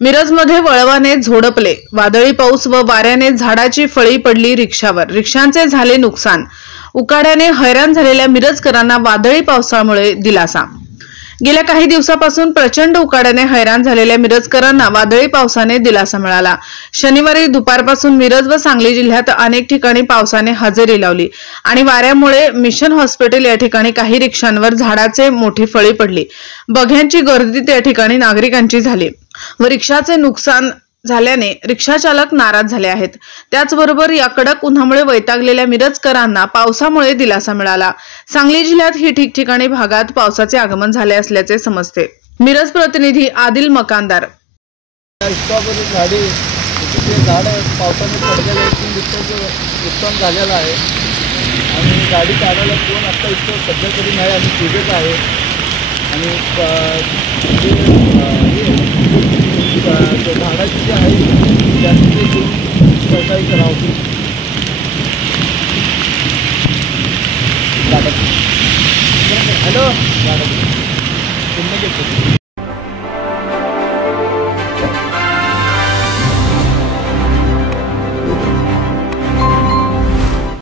मिरजमध्ये वळवाने झोडपले, वादळी पाऊस व वाऱ्याने झाडाची फळी पडली रिक्षावर, रिक्षांचे झाले नुकसान। उकाड्याने हैराण झालेल्या मिरजकरांना वादळी पावसामुळे दिलासा। गेल्या काही दिवसापासून प्रचंड उकाड्याने हैराण झालेल्या मिरजकरांना वादळी पावसाने दिलासा मिळाला। शनिवारी दुपारपासून मिरज व सांगली जिल्ह्यात अनेक ठिकाणी पावसाने हजेरी लावली आणि वाऱ्यामुळे मिशन हॉस्पिटल या ठिकाणी काही रिक्षांवर झाडाचे मोठी फळी पडली। बघ्यांची गर्दी त्या ठिकाणी नागरिकांची झाली व रिक्षाचे नुकसान झाल्याने रिक्षा चालक नाराज झाले आहेत। त्याचबरोबर या कडक उन्हामुळे वैतागलेल्या मिरजकरांना पावसामुळे दिलासा मिळाला। सांगली जिल्ह्यात ही ठिकठिकाणी भागात पावसाचे आगमन झाले असल्याचे समजते। मिरज प्रतिनिधी आदिल मकानदार। पावसाने पडलेले नुकसान झालेलं आहे आणि गाडी काढायला कोण आता इतकं सध्या तरी नाही आणि तुझेच आहे आणि झाडाची जी आहे त्याची सहकार्य करावं। हॅलो गाडा